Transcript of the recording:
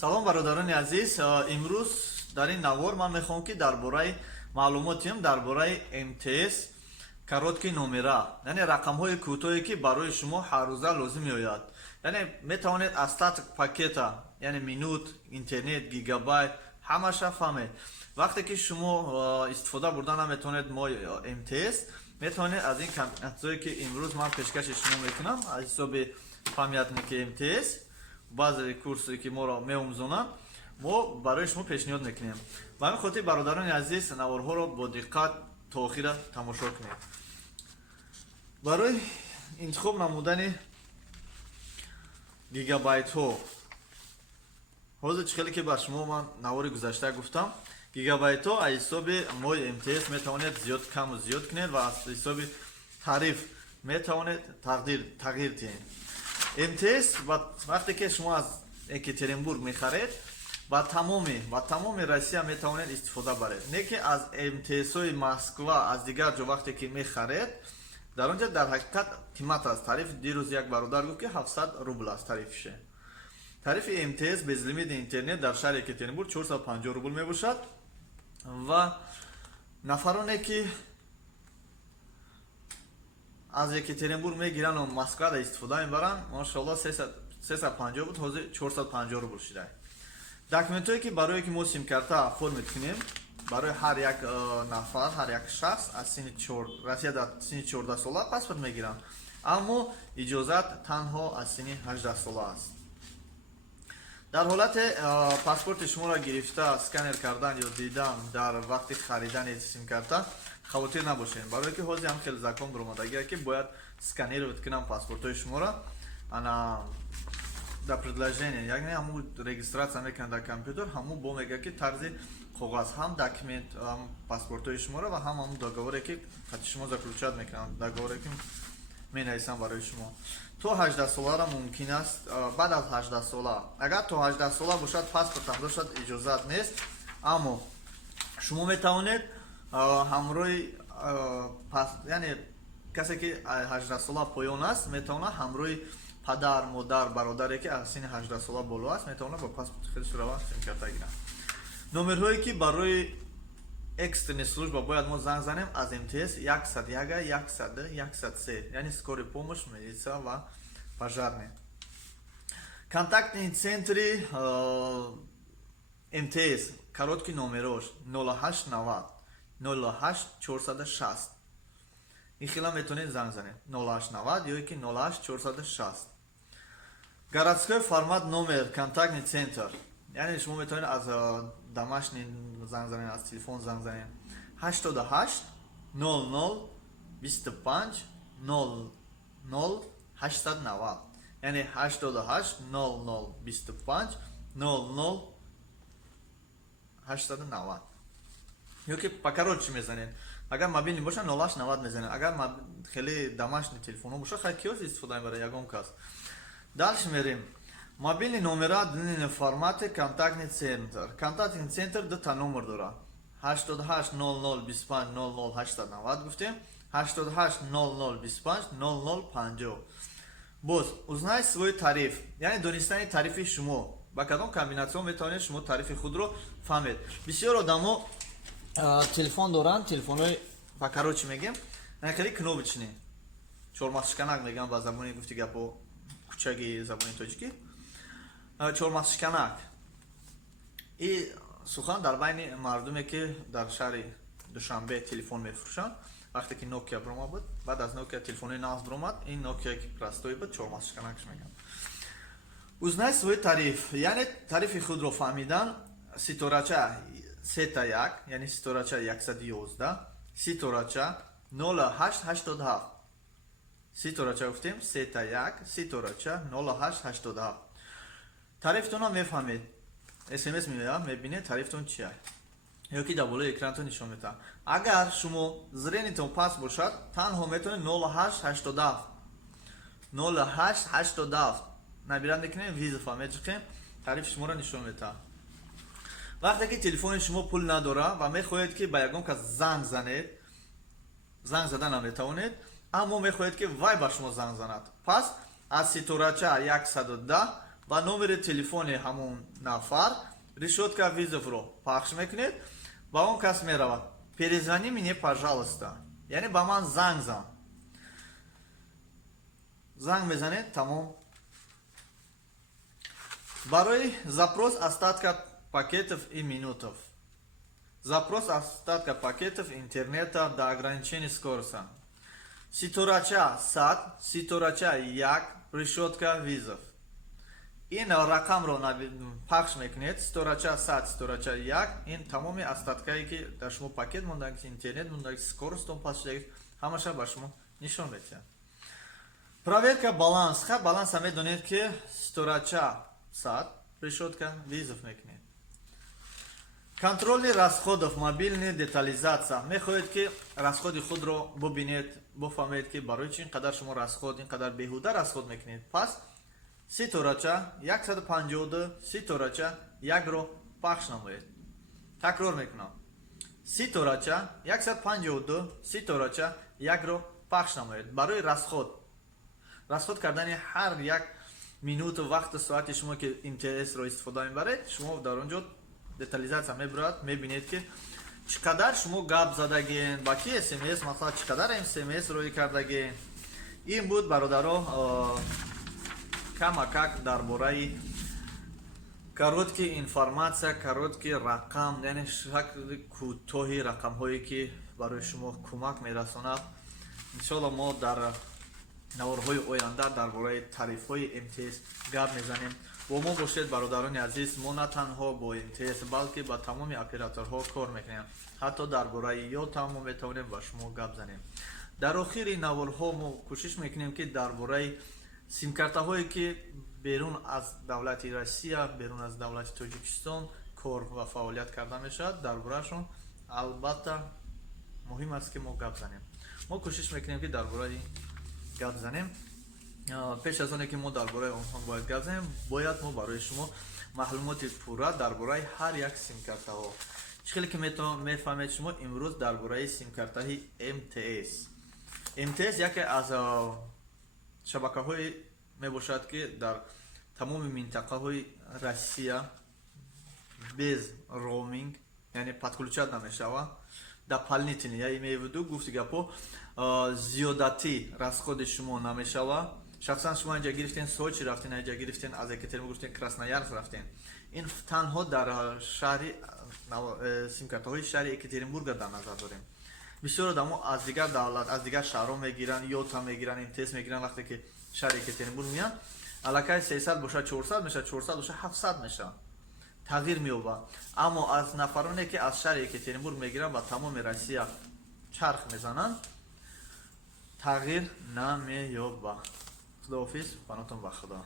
салом бародарони азиз, имрӯз дар ин навор ман мехоҳам ки дар бораи маълумотиам дар бораи МТС короткии номера, яъне рақамҳои кӯтоҳе ки барои шумо ҳаррӯза лозим меояд. Яъне метавонед аз статик пакета, яъне минут, интернет, гигабайт ҳамаша фаҳмед. Вақте ки шумо истифода бурда наметавонед мои МТС, метавонед аз ин комбинатсияе ки имрӯз ман пешкаши шумо мекунам аз ҳисоби фаҳмиятники МТС, баъзе курсе ки моро меомӯзонанд, мо барои шумо пешниҳод мекунем. Ба ҳамин хотир бародарони азиз, наворҳоро бо диққат то охира тамошо кунед. Барои интихоб намудани гигабайтҳо, ҳозир чӣ хеле ки ба шумо ман навори гузашта гуфтам, гигабайтҳо аз ҳисоби мои МТС метавонед зиёд каму зиёд кунед ва аз ҳисоби тариф метавонед тағйир диҳед. МТС вақте ки шумо аз Екатеринбург мехаред, ба тамоми Россия метавонед истифода баред. Не ки аз МТС-ҳои Москва аз дигар ҷо вақте ки мехаред, дар он ҷо дар ҳақиқат қимат аст. Тариф дирӯз як бародар гуфт ки 700 рубл аст тарифше. Тарифи МТС безлимит интернет дар шаҳри Екатеринбург 450 рубл мебошад ва нафароне ки аз Екатеринбург мегиранд ва Москва да истифода мебаранд, машоалло 350 буд, ҳозир 450 рубл шуда. Документҳое ки барое ки мо симкарта оформит кунем, барои ҳар як нафар, ҳар як шахс аз Россия дар синни 14 сола паспорт мегиранд, аммо иҷозат танҳо аз синни 18 сола аст. дар ҳолати паспорти шуморо гирифта сканер кардан ё дидан дар вақти харидани симкарта хавотир набошед, барое ки ҳозир ҳам хеле закон баромадагиа ки бояд сканировать кунам паспортҳои шуморо дар предложение, яъне ҳамун регистратсия мекунад дар компютер, ҳамун бо мега ки тарзи коғаз ҳам документ, ҳам паспортҳои шуморо ва ҳам ҳамун договоре ки хати шумо заключат мекунанд, договоре ки менависам барои шумо. То 18 солара мумкин аст, баъд аз 18 сола, агар то 18 сола бошад паспортам бошад иҷозат нест, аммо шумо метавонед ҳамроҳи яъне касе ки 18 сола поён аст метавонад ҳамроҳи падар, модар, бародаре ки аз синни 18 сола боло аст метавонад ба паспорти худаш раванд симкарта гиранд. номерҳое ки барои экстренни служба бояд мо занг занем аз МТС 101 102 103, яъне скории помощь, милиция ва пожарные. Контактни центри МТС короткий номерош 0890 08 460. Ихила метавонед занг занед 0890 ё ки 08 460. Городской формат номер контактный центр, яъне шумо метавонед аз домашний занг занед, аз телефон занг занед 88 00 25 00 890, яъне 88 00 25 00 890. ё ки па короче мезанед. агар мобилни боша 0890 мезанед, агар хеле домашни телефонҳо боша хай киёс истифода мебарад ягон кас. Дальше мерем. Мобилни номера длинни формати контактни центр. Контактни центр дута номер дорад. 88 00 25 00 890 гуфтем, 88 00 25 00 50. боз узнай свой тариф, яъне донистани тарифи шумо. Ба кадом комбинатсион метавонед шумо тарифи худро фаҳмед. Бисёр одамо телефон доранд, телефонҳои ба короче мегем, хеле кнопочни, чормахшканак мегам ба забони гуфти гапо кучаги забони тоҷикӣ, чормахшканак. И сухан дар байни мардуме ки дар шаҳри Душанбе телефон мефурӯшанд, вақте ки Nokia бромад буд, баъд аз Nokia телефони нав бромад, ин Nokia ки простои буд, чормахшканакш мегам. Узнай свой тариф, яъне тарифи худро фаҳмидан, ситорача 31, яъне ситорача 111, ситорача 0887. ситорача гуфтем 31, ситорача 0887. тарифтонро мефаҳмед. SMS меояд, мебинед тарифтон чи аст. ё ки дар болои экранатон нишон метавад. Агар шумо зренитон паст бошад, танҳо метавонед 0887 0887 набирад мекунем, визифа мечиқем, тарифи шуморо нишон метавад. вақте ки телефони шумо пул надорад ва мехоҳед ки ба ягон кас занг занед, занг задан наметавонед, аммо мехоҳед ки вай ба шумо занг занад, пас аз ситорача 110 ва номери телефони ҳамон нафар решетка визовро пахш мекунед, ба он кас меравад. Перезвони мне, пожалуйста. Яъне ба ман занг зан. Занг мезанед, тамом. Барои запрос остатка пакетов и минутов. Запрос остатка пакетов интернета до ограничения скорости. Ситорача сад, ситорача як, решетка визов. ин рақамро пахш мекунед, ситорача сад, ситорача як, ин тамоми остаткае ки дар шумо пакет мондаги, интернет мондаги, скоростон пас шудаги, ҳамаша ба шумо нишон медиҳад. Проверка баланс. Баланс медонед ки ситорача сад, решетка визов мекунед. Контрольни расходов, мобилни детализация. Мехоҳед ки расходи худро бубинед, буфаҳмед ки барои чи ин қадар шумо расход, ин қадар беҳуда расход мекунед. Пас ситорача 152 ситорача якро пахш намоед. Такрор мекунам. Ситорача 152 ситорача якро пахш намоед. Барои расход кардани ҳар як минуту вақту соати шумо ки МТС-ро истифода мебаред, шумо дар он ҷо детализация мебарад, мебинед ки чӣ қадар шумо гап задагин, ба ки SMS, масалан чӣ қадар SMS роӣ кардагин. Ин буд бародаро камакак дар бораи короткий информация, короткий рақам, яъне шакли кӯтоҳи рақамҳое ки барои шумо кӯмак мерасонад. Иншоалло мо дар наворҳои оянда дар бораи тарифҳои МТС гап мезанем. бо мо бошед бародарони азиз. Мо на танҳо бо МТС, балки ба тамоми операторҳо кор мекунем. ҳатто дар бораи ёдам мо метавонем ба шумо гап занем. дар охири наворҳо мо кӯшиш мекунем ки дар бораи симкартаҳое ки берун аз давлати Россия, берун аз давлати Тоҷикистон кор ва фаъолият карда мешавад, дар бораашон албатта муҳим аст ки мо гап занем. Мо кӯшиш мекунем ки дар бораи гап занем. пеш аз оне ки мо дар бораи онҳо бояд гап занем, бояд мо барои шумо маълумоти пурра дар бораи ҳар як симкартаҳо. чӣ хеле ки мефаҳмед шумо имрӯз дар бораи симкартаҳи МТС яке аз шабакаҳое мебошад ки дар тамоми минтақаҳои Россия без роуминг, яъне подключат намешавад, дополнительно, я имею в виду, гуфти гапо зиёдатӣ расходи шумо намешавад. шахсан шумо инҷа гирифтен Сочи рафтен, инҷа гирифтен аз Екатеринбург гирифтен Красноярск рафтен. ин танҳо дар шаҳри симкартаҳои шаҳри Екатеринбурга дар назар дорем. бисёр одамо аз дигар давлат, аз дигар шаҳрҳо мегиранд, ёдам мегиранд, МТС мегиранд. вақте ки шаҳри Екатеринбург меянд, аллакай 300 бошад 400 мешавад, 400 бошад 700 мешавад. тағйир меёбад. аммо аз нафароне ки аз шаҳри Екатеринбург мегиранд ба тамоми Россия чарх мезананд, тағйир намеёбад. худоҳофиз, панотон ба худо.